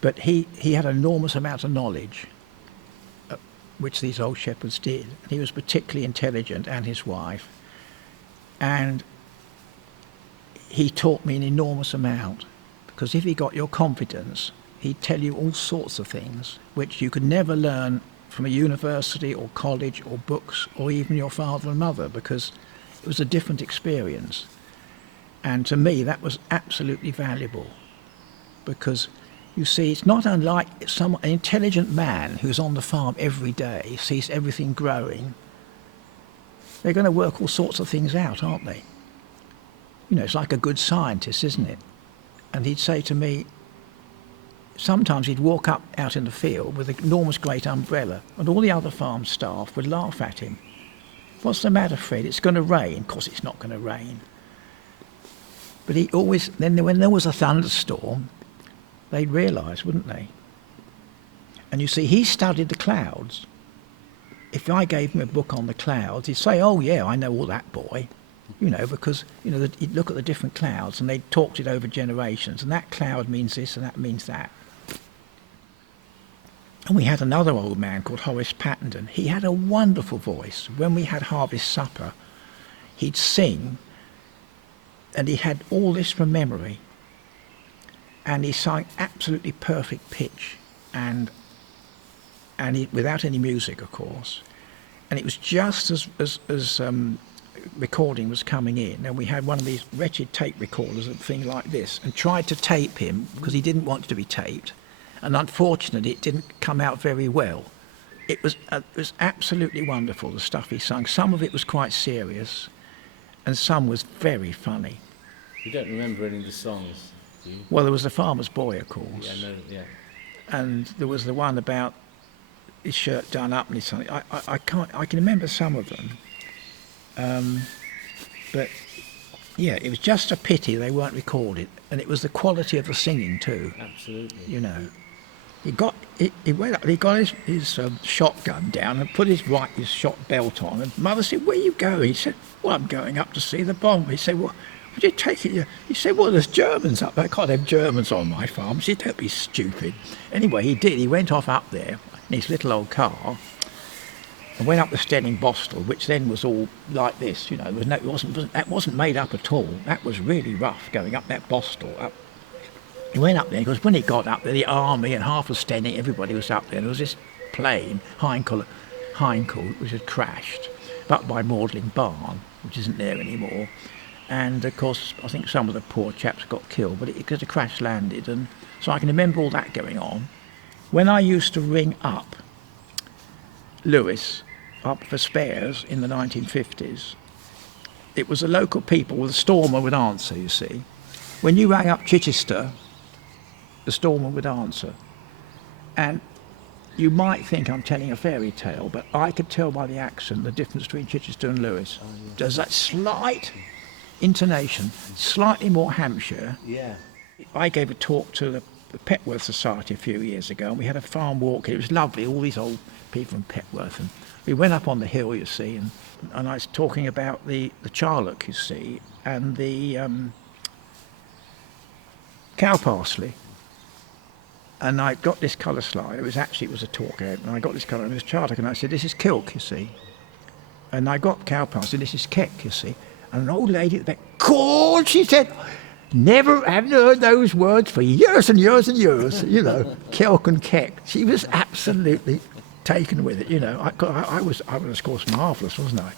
But he had an enormous amount of knowledge, which these old shepherds did. He was particularly intelligent, and his wife. And he taught me an enormous amount, because if he got your confidence, he'd tell you all sorts of things which you could never learn from a university or college or books or even your father and mother, because it was a different experience. And to me, that was absolutely valuable, because you see, it's not unlike an intelligent man who's on the farm every day, sees everything growing. They're going to work all sorts of things out, aren't they? You know, it's like a good scientist, isn't it? And he'd say to me, sometimes he'd walk up out in the field with an enormous great umbrella, and all the other farm staff would laugh at him. What's the matter, Fred? It's going to rain. Of course it's not going to rain. But he always, then when there was a thunderstorm, they'd realise, wouldn't they? And you see, he studied the clouds. If I gave him a book on the clouds, he'd say, oh yeah, I know all that, boy. You know, because, you know, he'd look at the different clouds and they'd talked it over generations, and that cloud means this and that means that. And we had another old man called Horace Pattenden. He had a wonderful voice. When we had harvest supper, he'd sing, and he had all this from memory. And he sang absolutely perfect pitch, and without any music, of course. And it was just as recording was coming in, and we had one of these wretched tape recorders, a thing like this, and tried to tape him because he didn't want to be taped. And unfortunately, it didn't come out very well. It was absolutely wonderful, the stuff he sung. Some of it was quite serious, and some was very funny. You don't remember any of the songs, do you? Well, there was The Farmer's Boy, of course. Yeah, no, yeah. And there was the one about his shirt done up and his something. I can remember some of them. But yeah, it was just a pity they weren't recorded, and it was the quality of the singing too. Absolutely. You know, he went up, he got his shotgun down and put his shot belt on, and Mother said, "Where are you going?" He said, "Well, I'm going up to see the bomb." He said, "Well, would you take it?" He said, "Well, there's Germans up there. I can't have Germans on my farm." She said, "Don't be stupid." Anyway, he did. He went off up there in his little old car and went up the Stenning Bostel, which then was all like this, you know. That wasn't made up at all. That was really rough, going up that Bostel. He went up there, because when he got up there, the army and half of Stenning, everybody was up there. There was this plane, Heinkel, which had crashed, up by Magdalen Barn, which isn't there anymore. And of course, I think some of the poor chaps got killed, but because the crash landed, and so I can remember all that going on. When I used to ring up Lewis up for spares in the 1950s, it was the local people, well, the storeman would answer, you see. When you rang up Chichester, the storeman would answer. And you might think I'm telling a fairy tale, but I could tell by the accent the difference between Chichester and Lewis. Oh, yeah. There's that slight intonation, slightly more Hampshire. Yeah. I gave a talk to the Petworth Society a few years ago, and we had a farm walk. It was lovely, all these old people from Petworth, and we went up on the hill, you see, and I was talking about the charlock, you see, and the cow parsley. And I got this colour slide. It was a talk out, and I got this colour, and it was charlock, and I said, "This is kilk, you see." And I got cow parsley, this is keck, you see. And an old lady at the back, "Cool," she said, haven't heard those words for years and years and years, you know, kilk and keck. She was absolutely taken with it, you know. I was of course marvellous, wasn't I?